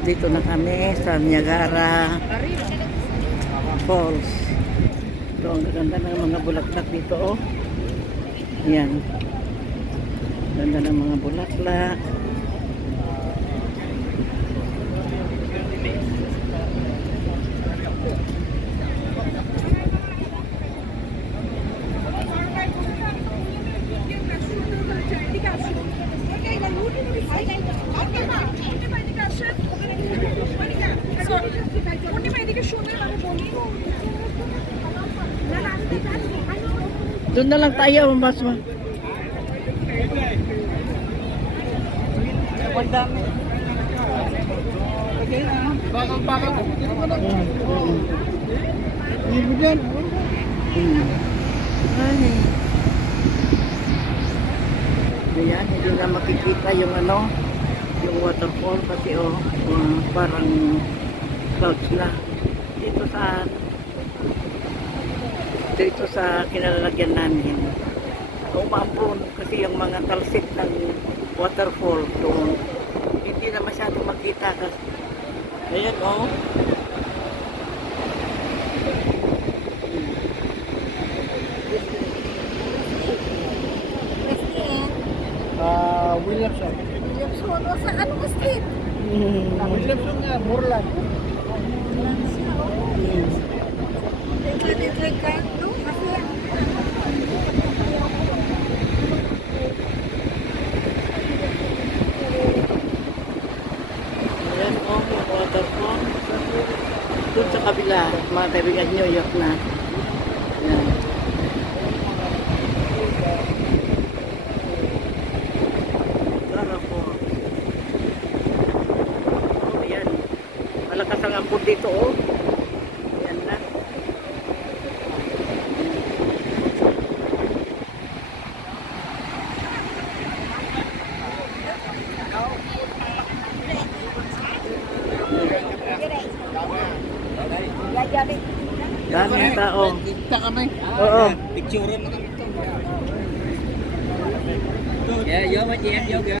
Dito na kami sa Niagara Falls. Ito ang ganda ng mga bulaklak dito, oh. Yan. Ganda ng mga bulaklak. Doon na lang tayo, mas ma. Dami. Bakal-bakal. Ibu dyan. Ayan, hindi na makikita yung ano, yung waterfall kasi parang clouds na. Dito sa kinalalagyan namin. Umampun kasi yung mga talsik ng waterfall doon. Hindi na masyadong makita kasi. Ayan, oh. Williamson. Williamson, o sa anong street? Williamson nga, Burlan. Nagkakit ka, no? Ayan, oh, yung waterfall. Doon sa kabila, mga kaibigan, New York na. Ayan. Malakas ang ampun dito, oh. Yan na. Daming tao. Kita kami. Oo. Picture na kami ito. Dạ, vô mấy chị em vô kìa.